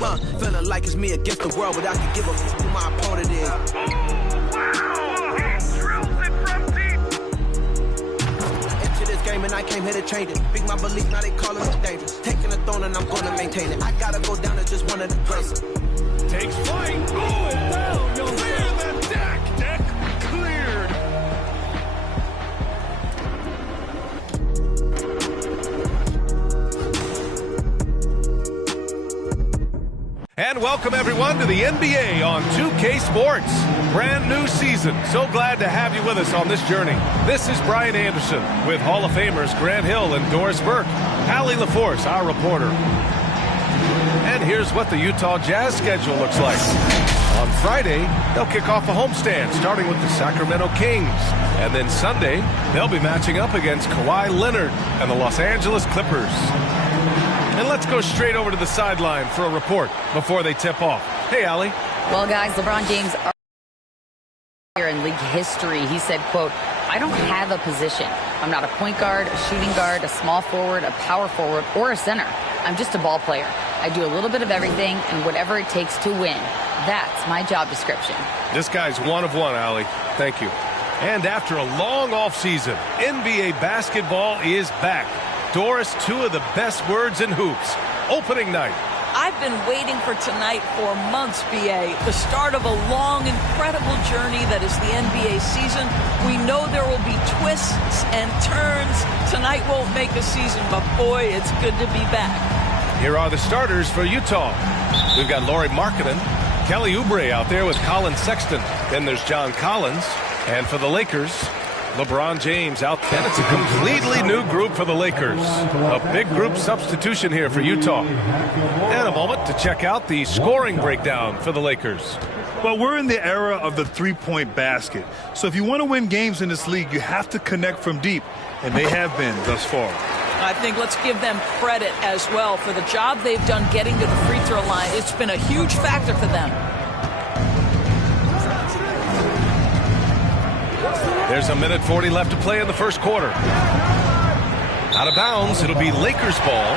Feeling like it's me against the world, but I can give a fuck who my opponent is. Into this game and I came here to change it. Big my belief, now they call it dangerous. Taking the throne and I'm gonna maintain it. I gotta go down to just one of the greatest. Takes flight. Oh, down. You'll clear the deck. Deck cleared. And welcome everyone to the NBA on 2K Sports. Brand new season. So glad to have you with us on this journey. This is Brian Anderson with Hall of Famers Grant Hill and Doris Burke. Allie LaForce, our reporter. And here's what the Utah Jazz schedule looks like. On Friday, they'll kick off a homestand, starting with the Sacramento Kings. And then Sunday, they'll be matching up against Kawhi Leonard and the Los Angeles Clippers. And let's go straight over to the sideline for a report before they tip off. Hey, Allie. Well, guys, LeBron James here in league history, he said, quote, "I don't have a position. I'm not a point guard, a shooting guard, a small forward, a power forward, or a center. I'm just a ball player. I do a little bit of everything and whatever it takes to win. That's my job description." This guy's one of one, Allie. Thank you. And after a long offseason, NBA basketball is back. Doris, two of the best words in hoops. Opening night. I've been waiting for tonight for months, BA. The start of a long, incredible journey that is the NBA season. We know there will be twists and turns. Tonight won't make a season, but boy, it's good to be back. Here are the starters for Utah. We've got Lauri Markkanen, Kelly Oubre out there with Colin Sexton. Then there's John Collins. And for the Lakers, LeBron James out. And it's a completely new group for the Lakers. A big group substitution here for Utah. And a moment to check out the scoring breakdown for the Lakers. Well, we're in the era of the three-point basket. So if you want to win games in this league, you have to connect from deep. And they have been thus far. I think let's give them credit as well for the job they've done getting to the free throw line. It's been a huge factor for them. There's a minute 40 left to play in the first quarter. Out of bounds, it'll be Lakers ball.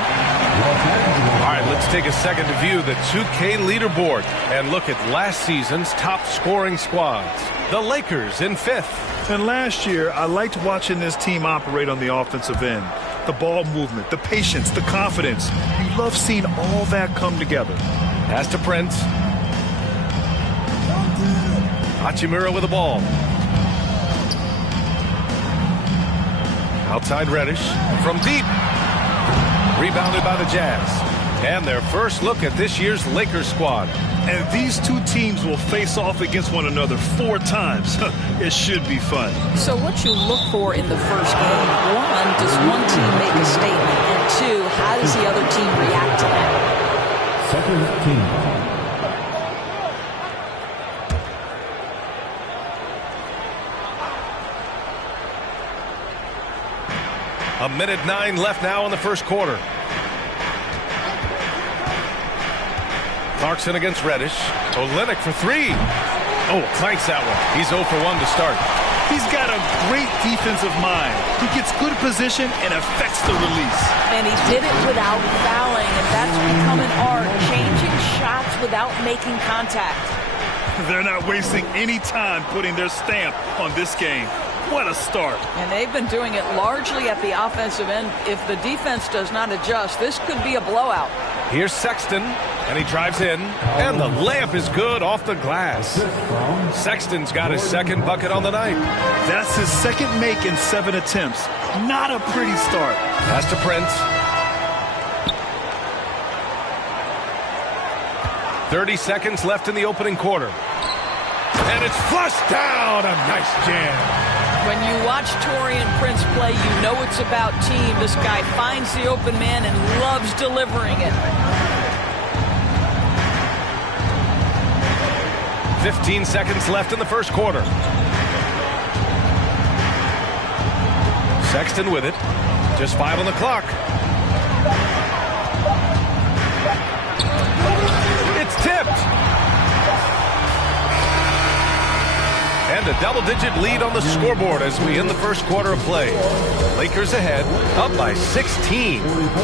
All right, let's take a second to view the 2K leaderboard and look at last season's top scoring squads. The Lakers in 5th. And last year, I liked watching this team operate on the offensive end. The ball movement, the patience, the confidence. You love seeing all that come together. Pass to Prince. Hachimura with the ball. Outside Reddish. From deep. Rebounded by the Jazz. And their first look at this year's Lakers squad. And these two teams will face off against one another 4 times. It should be fun. So what you look for in the first game, one, does one team make a statement? And two, how does the other team react to that? Second team. A minute 9 left now in the first quarter. Clarkson against Reddish. Olynyk for 3. Oh, clanks that one. He's 0 for 1 to start. He's got a great defensive mind. He gets good position and affects the release. And he did it without fouling, and that's become an art, changing shots without making contact. They're not wasting any time putting their stamp on this game. What a start. And they've been doing it largely at the offensive end. If the defense does not adjust, this could be a blowout. Here's Sexton, and he drives in, and the layup is good off the glass. Sexton's got his second bucket on the night. That's his second make in 7 attempts. Not a pretty start. Pass to Prince. 30 seconds left in the opening quarter. And it's flushed down. A nice jam. When you watch Taurean Prince play, you know it's about team. This guy finds the open man and loves delivering it. 15 seconds left in the first quarter. Sexton with it. Just 5 on the clock. It's tipped. And And a double-digit lead on the scoreboard as we end the first quarter of play. Lakers ahead, up by 16.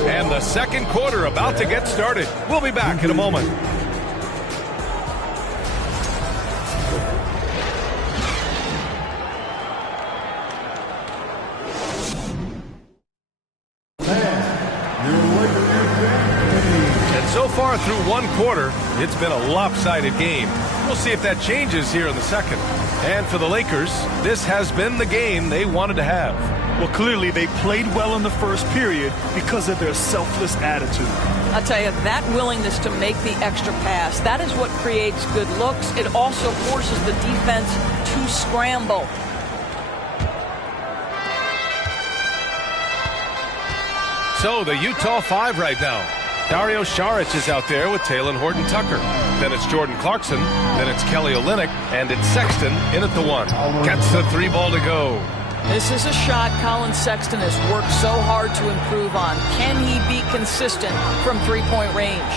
And the second quarter about to get started. We'll be back in a moment. So far through one quarter, it's been a lopsided game. We'll see if that changes here in the second. And for the Lakers, this has been the game they wanted to have. Well, clearly they played well in the first period because of their selfless attitude. I'll tell you, that willingness to make the extra pass, that is what creates good looks. It also forces the defense to scramble. So the Utah 5 right now. Dario Saric is out there with Talen Horton-Tucker. Then it's Jordan Clarkson. Then it's Kelly Olynyk. And it's Sexton in at the 1. Gets the 3 ball to go. This is a shot Colin Sexton has worked so hard to improve on. Can he be consistent from three-point range?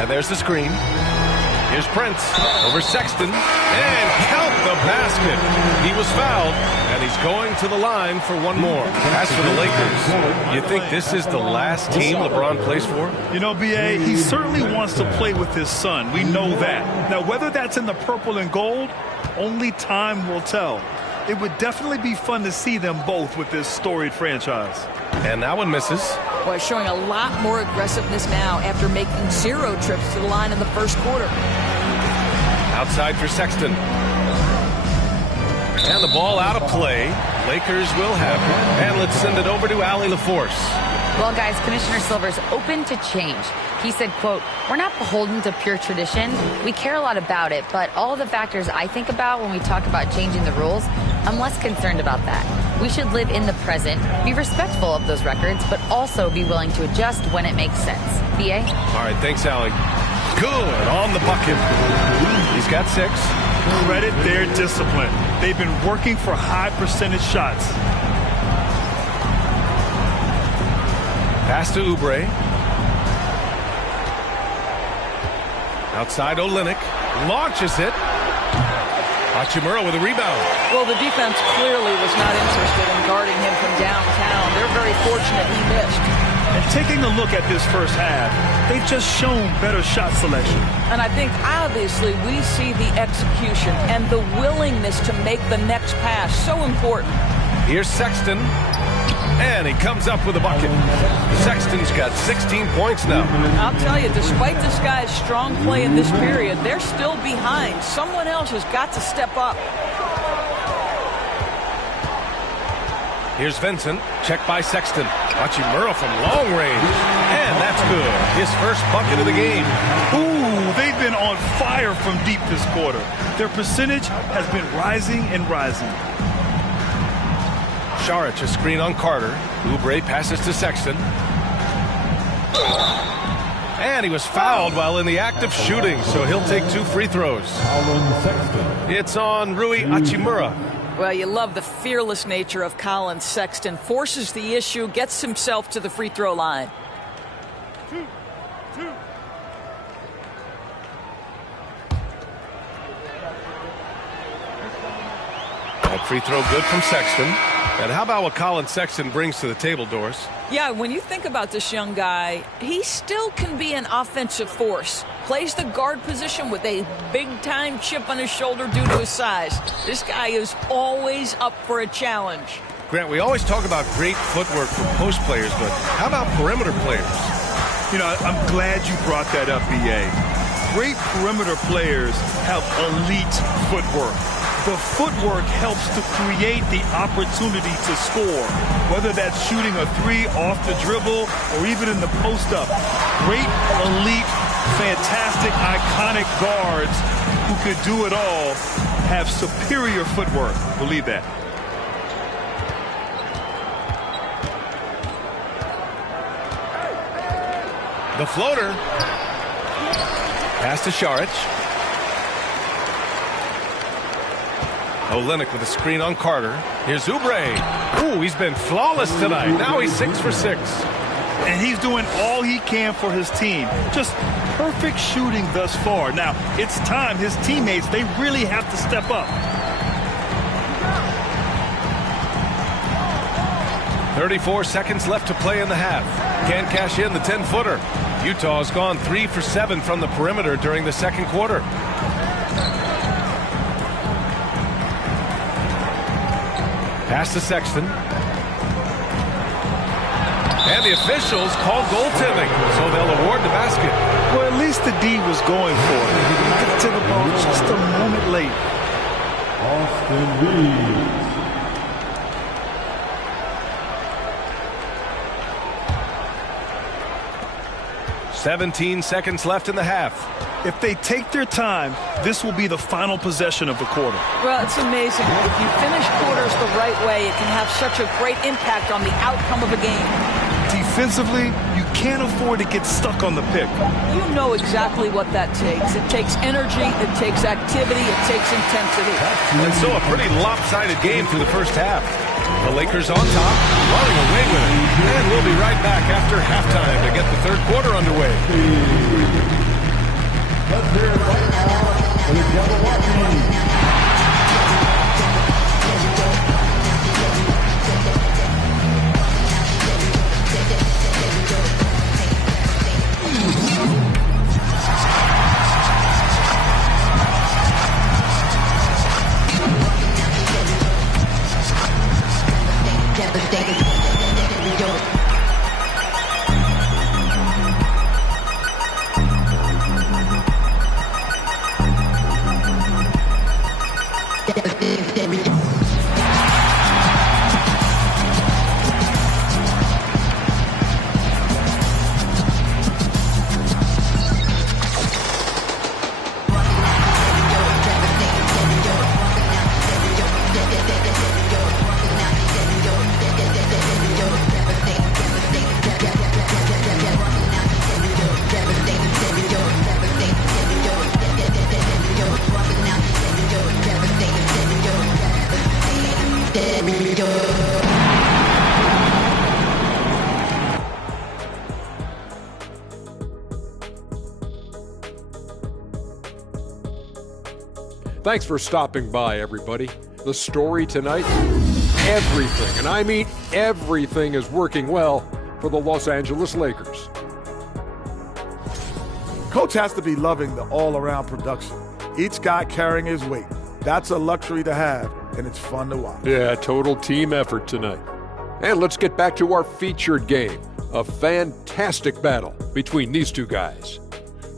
And there's the screen. Here's Prince over Sexton. And count the basket. He was fouled, and he's going to the line for one more. As for the Lakers, you think this is the last team LeBron plays for? You know, B.A., he certainly wants to play with his son. We know that. Now, whether that's in the purple and gold, only time will tell. It would definitely be fun to see them both with this storied franchise. And that one misses. Boy, showing a lot more aggressiveness now after making 0 trips to the line in the first quarter. Outside for Sexton. And the ball out of play. Lakers will have it. And let's send it over to Allie LaForce. Well, guys, Commissioner Silver's open to change. He said, quote, "We're not beholden to pure tradition. We care a lot about it, but all the factors I think about when we talk about changing the rules, I'm less concerned about that. We should live in the present, be respectful of those records, but also be willing to adjust when it makes sense." B.A.? All right, thanks, Allie. Good on the bucket. He's got 6. Credit their discipline. They've been working for high percentage shots. Pass to Oubre. Outside Olynyk. Launches it. Hachimura with a rebound. Well, the defense clearly was not interested in guarding him from downtown. They're very fortunate he missed. And taking a look at this first half, they've just shown better shot selection. And I think, obviously, we see the execution and the willingness to make the next pass so important. Here's Sexton. And he comes up with a bucket. Sexton's got 16 points now. I'll tell you, despite this guy's strong play in this period, they're still behind. Someone else has got to step up. Here's Vincent. Checked by Sexton. Hachimura from long range. And that's good. His first bucket of the game. Ooh, they've been on fire from deep this quarter. Their percentage has been rising and rising. Saric, a screen on Carter. Oubre passes to Sexton. And he was fouled while in the act of shooting, so he'll take 2 free throws. It's on Rui Hachimura. Well, you love the fearless nature of Colin Sexton. Forces the issue, gets himself to the free throw line. That free throw good from Sexton. And how about what Colin Sexton brings to the table, Doris? Yeah, when you think about this young guy, he still can be an offensive force. Plays the guard position with a big-time chip on his shoulder due to his size. This guy is always up for a challenge. Grant, we always talk about great footwork for post players, but how about perimeter players? You know, I'm glad you brought that up, B.A. Great perimeter players have elite footwork. The footwork helps to create the opportunity to score, whether that's shooting a 3 off the dribble or even in the post-up. Great, elite, fantastic, iconic guards who could do it all have superior footwork. Believe that. The floater. Pass to Saric. Olynyk with a screen on Carter. Here's Oubre. Ooh, he's been flawless tonight. Now he's 6 for 6. and he's doing all he can for his team. Just perfect shooting thus far. Now, it's time his teammates, they really have to step up. 34 seconds left to play in the half. Can't cash in the 10-footer. Utah's gone 3 for 7 from the perimeter during the second quarter. Pass to Sexton. And the officials call goaltending, so they'll award the basket. Well, at least the D was going for it. He got to the ball just a moment late. Austin Reeves. 17 seconds left in the half. If they take their time, this will be the final possession of the quarter. Well, it's amazing. If you finish quarters the right way, it can have such a great impact on the outcome of a game. Defensively, you can't afford to get stuck on the pick. You know exactly what that takes. It takes energy, it takes activity, it takes intensity. And so a pretty lopsided game through the first half. The Lakers on top, running away with it. And we'll be right back after halftime to get the third quarter underway. Let's hear it right now for the Jabberwockies. Thanks for stopping by, everybody. The story tonight, everything, and I mean everything, is working well for the Los Angeles Lakers. Coach has to be loving the all-around production. Each guy carrying his weight. That's a luxury to have, and it's fun to watch. Yeah, total team effort tonight. And let's get back to our featured game. A fantastic battle between these two guys.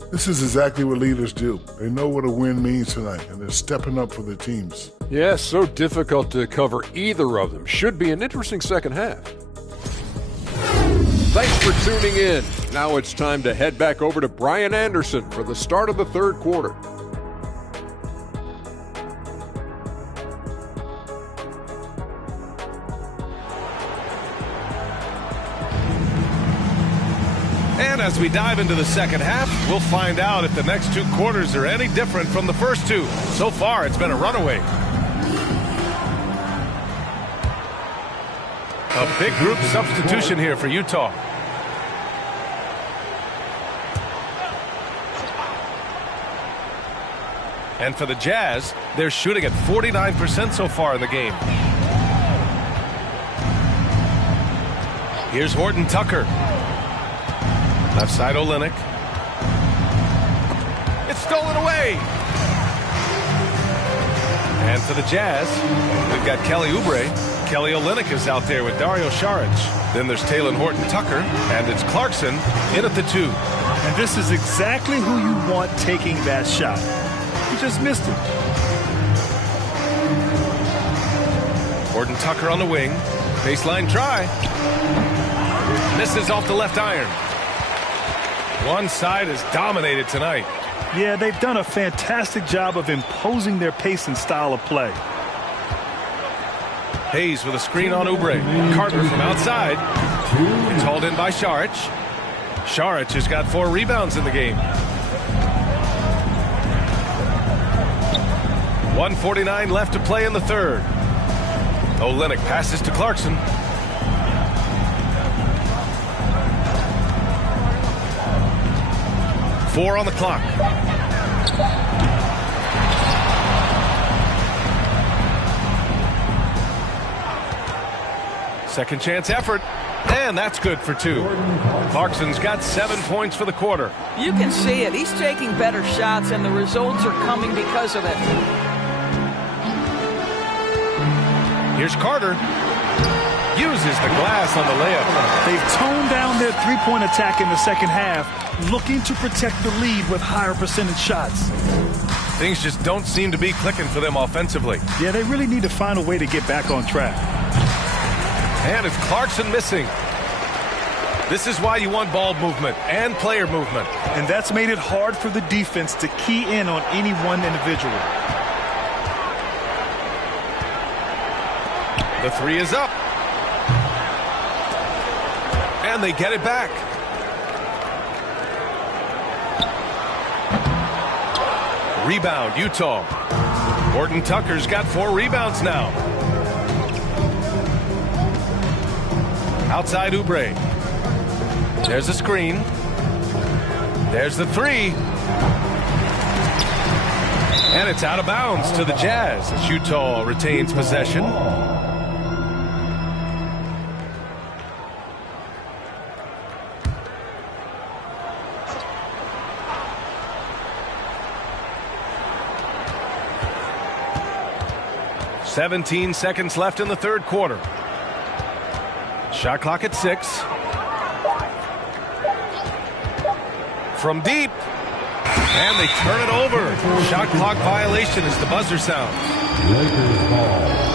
This is exactly what leaders do. They know what a win means tonight, and they're stepping up for their teams. Yeah, so difficult to cover either of them. Should be an interesting second half. Thanks for tuning in. Now it's time to head back over to Brian Anderson for the start of the third quarter. And as we dive into the second half, we'll find out if the next two quarters are any different from the first two. So far, it's been a runaway. A big group substitution here for Utah. And for the Jazz, they're shooting at 49% so far in the game. Here's Horton Tucker. Left side Olynyk. It's stolen away. And for the Jazz, we've got Kelly Oubre. Kelly Olynyk is out there with Dario Saric. Then there's Talen Horton-Tucker, and it's Clarkson in at the 2. And this is exactly who you want taking that shot. He just missed it. Horton-Tucker on the wing. Baseline try. Misses off the left iron. One side is dominated tonight. Yeah, they've done a fantastic job of imposing their pace and style of play. Hayes with a screen on Oubre. Carter from outside. It's hauled in by Saric. Saric has got 4 rebounds in the game. 1:49 left to play in the third. Olynyk passes to Clarkson. 4 on the clock. Second chance effort, and that's good for 2. Clarkson's got 7 points for the quarter. You can see it. He's taking better shots, and the results are coming because of it. Here's Carter. Uses the glass on the layup. They've toned down their three-point attack in the second half, looking to protect the lead with higher percentage shots. Things just don't seem to be clicking for them offensively. Yeah, they really need to find a way to get back on track. And it's Clarkson missing. This is why you want ball movement and player movement. And that's made it hard for the defense to key in on any one individual. The 3 is up. And they get it back. Rebound, Utah. Horton Tucker's got 4 rebounds now. Outside Oubre. There's a screen. There's the 3. And it's out of bounds to the Jazz as Utah retains possession. "17 seconds left in the third quarter. Shot clock at 6. From deep. And they turn it over. Shot clock violation as the buzzer sounds. Lakers ball.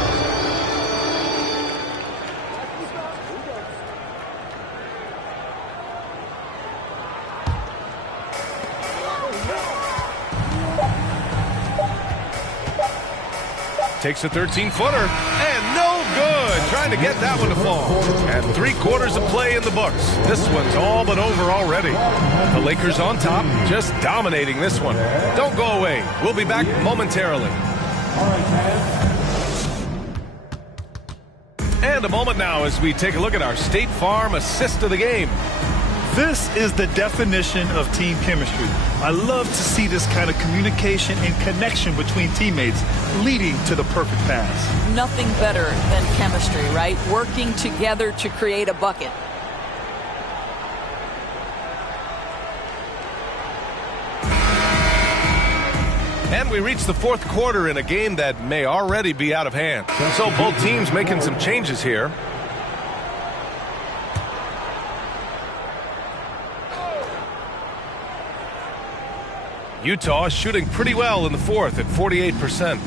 Takes a 13-footer, and no good. Trying to get that one to fall. And 3 quarters of play in the books. This one's all but over already. The Lakers on top, just dominating this one. Don't go away. We'll be back momentarily. And a moment now as we take a look at our State Farm assist of the game. This is the definition of team chemistry. I love to see this kind of communication and connection between teammates leading to the perfect pass. Nothing better than chemistry, right? Working together to create a bucket. And we reach the fourth quarter in a game that may already be out of hand. So both teams making some changes here. Utah shooting pretty well in the fourth at 48%.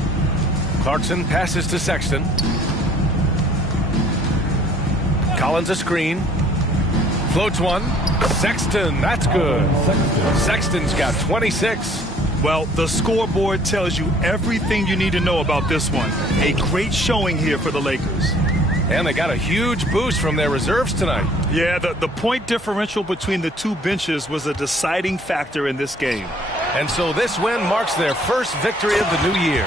Clarkson passes to Sexton. Collins a screen. Floats one. Sexton, that's good. Sexton's got 26. Well, the scoreboard tells you everything you need to know about this one. A great showing here for the Lakers. And they got a huge boost from their reserves tonight. Yeah, the point differential between the two benches was a deciding factor in this game. And so this win marks their first victory of the new year.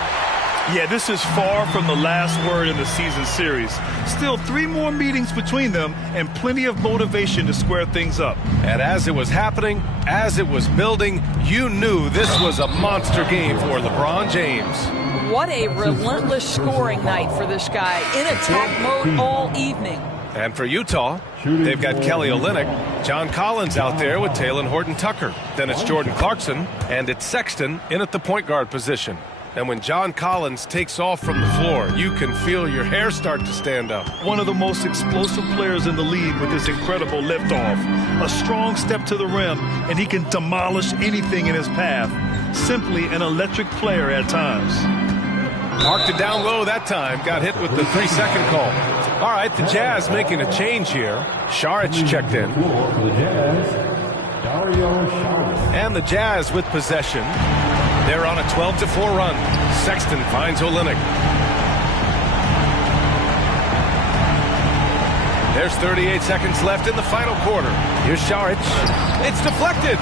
Yeah, this is far from the last word in the season series. Still 3 more meetings between them and plenty of motivation to square things up. And as it was happening, as it was building, you knew this was a monster game for LeBron James. What a relentless scoring night for this guy. In attack mode all evening. And for Utah, they've got Kelly Olynyk, John Collins out there with Talen Horton-Tucker. Then it's Jordan Clarkson, and it's Sexton in at the point guard position. And when John Collins takes off from the floor, you can feel your hair start to stand up. One of the most explosive players in the league with this incredible liftoff. A strong step to the rim, and he can demolish anything in his path. Simply an electric player at times. Marked it down low that time. Got hit with the 3-second call. All right, the Jazz making a change here. Saric checked in. And the Jazz with possession. They're on a 12-4 run. Sexton finds Olynyk. There's 38 seconds left in the final quarter. Here's Saric. It's deflected.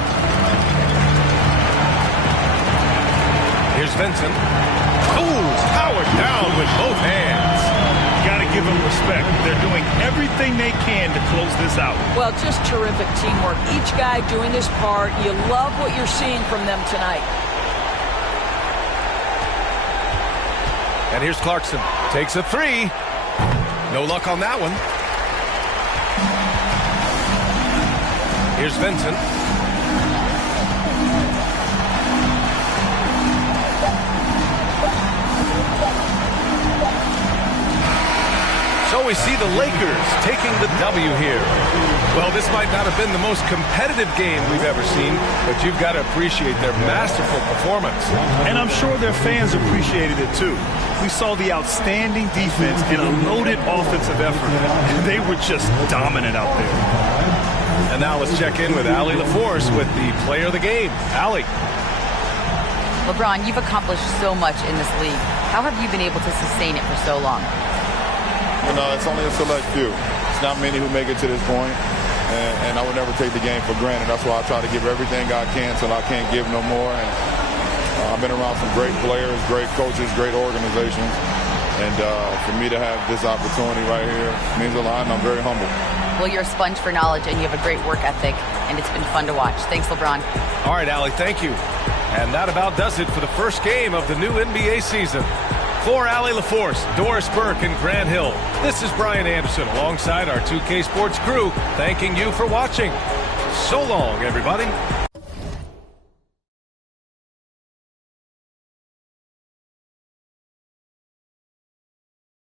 Here's Vincent. Ooh, powered down with both hands. Got to give them respect. They're doing everything they can to close this out. Well, just terrific teamwork. Each guy doing his part. You love what you're seeing from them tonight. And here's Clarkson. Takes a three. No luck on that one. Here's Vincent. So we see the Lakers taking the W here. Well, this might not have been the most competitive game we've ever seen, but you've got to appreciate their masterful performance. And I'm sure their fans appreciated it too. We saw the outstanding defense and a loaded offensive effort. They were just dominant out there. And now let's check in with Allie LaForce with the player of the game. Allie. LeBron, you've accomplished so much in this league. How have you been able to sustain it for so long? You know, it's only a select few. It's not many who make it to this point, and I would never take the game for granted. That's why I try to give everything I can till I can't give no more. And I've been around some great players, great coaches, great organizations, and for me to have this opportunity right here means a lot, and I'm very humble. Well, you're a sponge for knowledge, and you have a great work ethic, and it's been fun to watch. Thanks, LeBron. All right, Allie, thank you. And that about does it for the first game of the new NBA season. For Allie LaForce, Doris Burke, and Grant Hill, this is Brian Anderson alongside our 2K Sports crew, thanking you for watching. So long, everybody.